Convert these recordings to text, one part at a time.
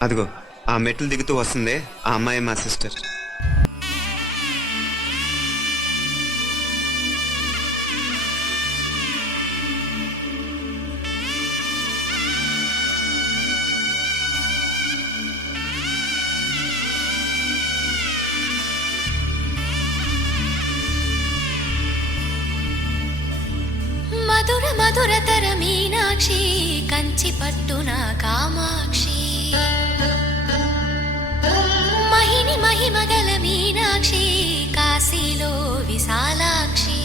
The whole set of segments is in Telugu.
అదిగో ఆ మెట్లు దిగుతూ వస్తుంది ఆ అమ్మాయి మా సిస్టర్. మధుర మధురతర మీనాక్షి కంచి పట్టున కామాక్షి మహిని మహిమగల మీనాక్షి కాశీలో విశాలాక్షి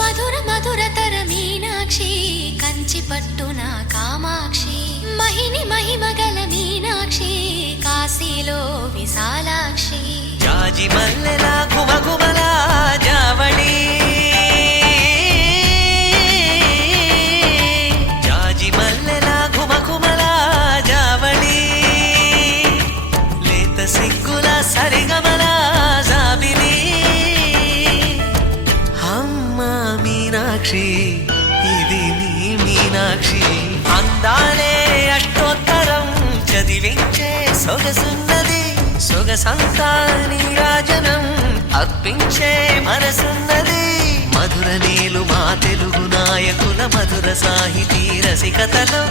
మధుర మధురతర మీనాక్షి కంచి పట్టున కామాక్షి మహిని మహిమగల మీనాక్షి కాశీలో విశాలాక్షి జాజి మల్లెలా గుమగుమలా జావళి సిగ్గుల సరిగమల జాబిలి అమ్మ మీనాక్షి ఇది నీ మీనాక్షి అందాలే అష్టోత్తరం చదివించే సొగసున్నది సొగసంతా నీరాజనం అర్పించే మనసున్నది మధుర నీలు మా తెలుగు నాయకుల మధుర సాహితీ రసికతలో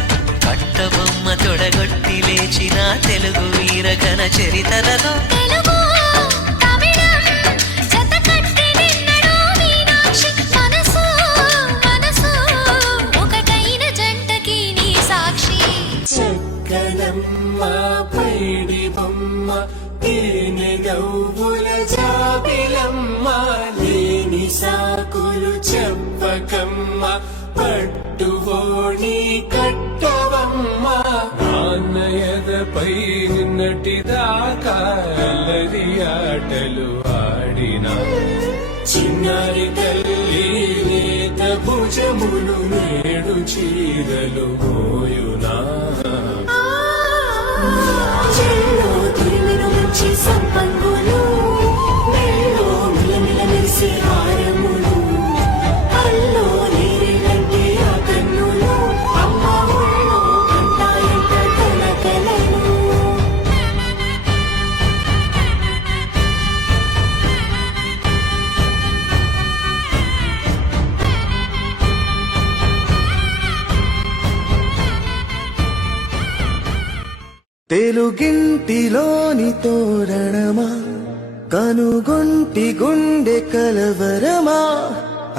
కట్టబొమ్మ తొడగొట్టి లేచిన తెలుగు వీరగణ చరితలలో చక్కనమ్మ పైడి బొమ్మ తేనె గవ్వుల జాబిలమ్మ లేని సాకులు చెప్పకమ్మ పట్టువోణి కట్టవమ్మ నాన్నయదపై నిన్నటిదాకా అల్లరి ఆటలు ఆడినా చిన్నారి తల్లి నేత భుజములు నేడు చీరలు మోయునా చెల్లో తిరిమిన మంచి సంపంగులు మెల్లో మిలమిల మెరిసే హారములు అల్లో నీరిలంటే ఆ కన్నులు అమ్మ ఒళ్ళో కంటాయంట కలకలను తెలుగింటిలోని తోరణమా కనుగొంటి గుండె కలవరమా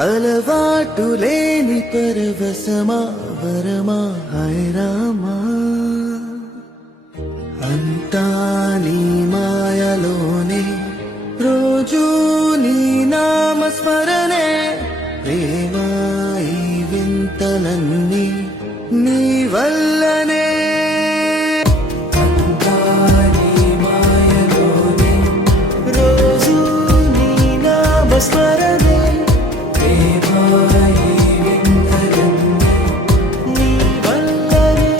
అలవాటు లేని పరవశమా వరమా హైరామా అంతా నీ మాయలోనే రోజూ నీ నామస్మరణే ప్రేమ ఈ వింతలన్నీ నీ వల్లనే స్మరణే ప్రేమాయి వింతలన్నీ నీ వల్లనే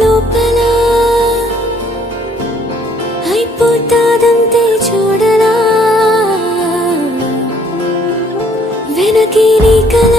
లోపల అయిపోతాదంతే చూడలా వెనకే నీ కళ